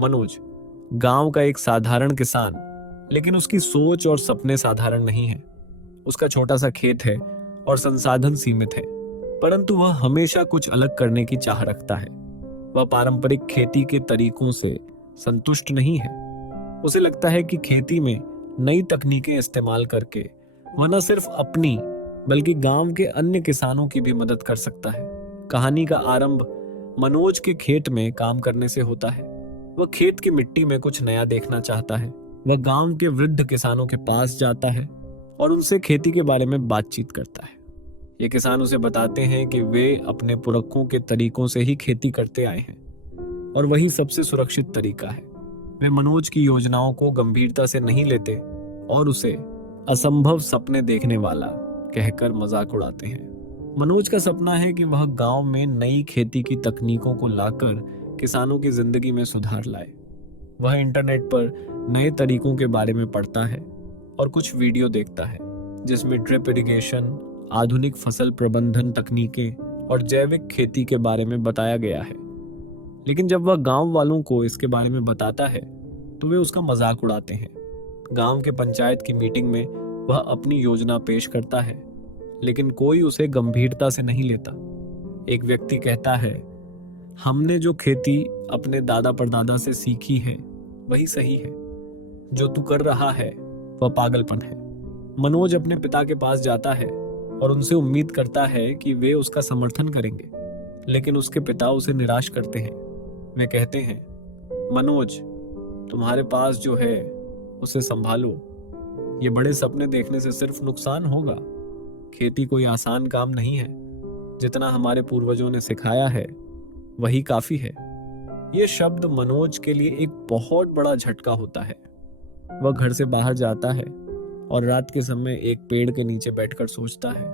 मनोज गांव का एक साधारण किसान, लेकिन उसकी सोच और सपने साधारण नहीं है। उसका छोटा सा खेत है और संसाधन सीमित है, परंतु वह हमेशा कुछ अलग करने की चाह रखता है। वह पारंपरिक खेती के तरीकों से संतुष्ट नहीं है। उसे लगता है कि खेती में नई तकनीकें इस्तेमाल करके वह न सिर्फ अपनी बल्कि गांव के अन्य किसानों की भी मदद कर सकता है। कहानी का आरंभ मनोज के खेत में काम करने से होता है। वह खेत की मिट्टी में कुछ नया देखना चाहता है। वह गांव के वृद्ध किसानों के पास जाता है और उनसे खेती के बारे में बातचीत करता है। ये किसान उसे बताते हैं कि वे अपने पुरखों के तरीकों से ही खेती करते आए हैं और वही सबसे सुरक्षित तरीका है। वे मनोज की योजनाओं को गंभीरता से नहीं लेते और उसे असंभव सपने देखने वाला कहकर मजाक उड़ाते हैं। मनोज का सपना है कि वह गांव में नई खेती की तकनीकों को लाकर किसानों की जिंदगी में सुधार लाए। वह इंटरनेट पर नए तरीकों के बारे में पढ़ता है और कुछ वीडियो देखता है जिसमें ड्रिप इरिगेशन, आधुनिक फसल प्रबंधन तकनीकें और जैविक खेती के बारे में बताया गया है। लेकिन जब वह गांव वालों को इसके बारे में बताता है तो वे उसका मजाक उड़ाते हैं। गांव के पंचायत की मीटिंग में वह अपनी योजना पेश करता है, लेकिन कोई उसे गंभीरता से नहीं लेता। एक व्यक्ति कहता है, हमने जो खेती अपने दादा परदादा से सीखी है वही सही है। जो तू कर रहा है वह पागलपन है। मनोज अपने पिता के पास जाता है और उनसे उम्मीद करता है कि वे उसका समर्थन करेंगे, लेकिन उसके पिता उसे निराश करते हैं। वे कहते हैं, मनोज, तुम्हारे पास जो है उसे संभालो। ये बड़े सपने देखने से सिर्फ नुकसान होगा। खेती कोई आसान काम नहीं है। जितना हमारे पूर्वजों ने सिखाया है वही काफी है। ये शब्द मनोज के लिए एक बहुत बड़ा झटका होता है। वह घर से बाहर जाता है और रात के समय एक पेड़ के नीचे बैठकर सोचता है।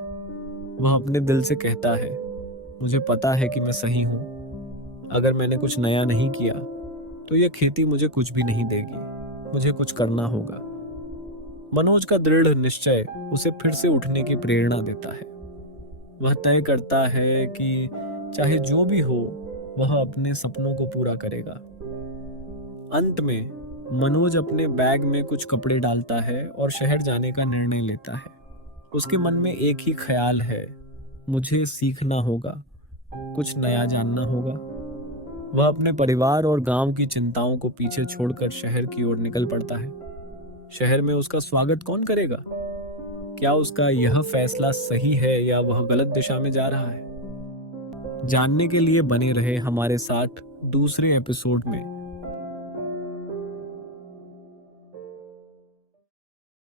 वह अपने दिल से कहता है, मुझे पता है कि मैं सही हूं। अगर मैंने कुछ नया नहीं किया तो यह खेती मुझे कुछ भी नहीं देगी। मुझे कुछ करना होगा। मनोज का दृढ़ निश्चय उसे फिर से उठने की प्रेरणा देता है। वह तय करता है कि चाहे जो भी हो वह अपने सपनों को पूरा करेगा। अंत में मनोज अपने बैग में कुछ कपड़े डालता है और शहर जाने का निर्णय लेता है। उसके मन में एक ही ख्याल है, मुझे सीखना होगा, कुछ नया जानना होगा। वह अपने परिवार और गांव की चिंताओं को पीछे छोड़कर शहर की ओर निकल पड़ता है। शहर में उसका स्वागत कौन करेगा? क्या उसका यह फैसला सही है या वह गलत दिशा में जा रहा है? जानने के लिए बने रहे हमारे साथ दूसरे एपिसोड में।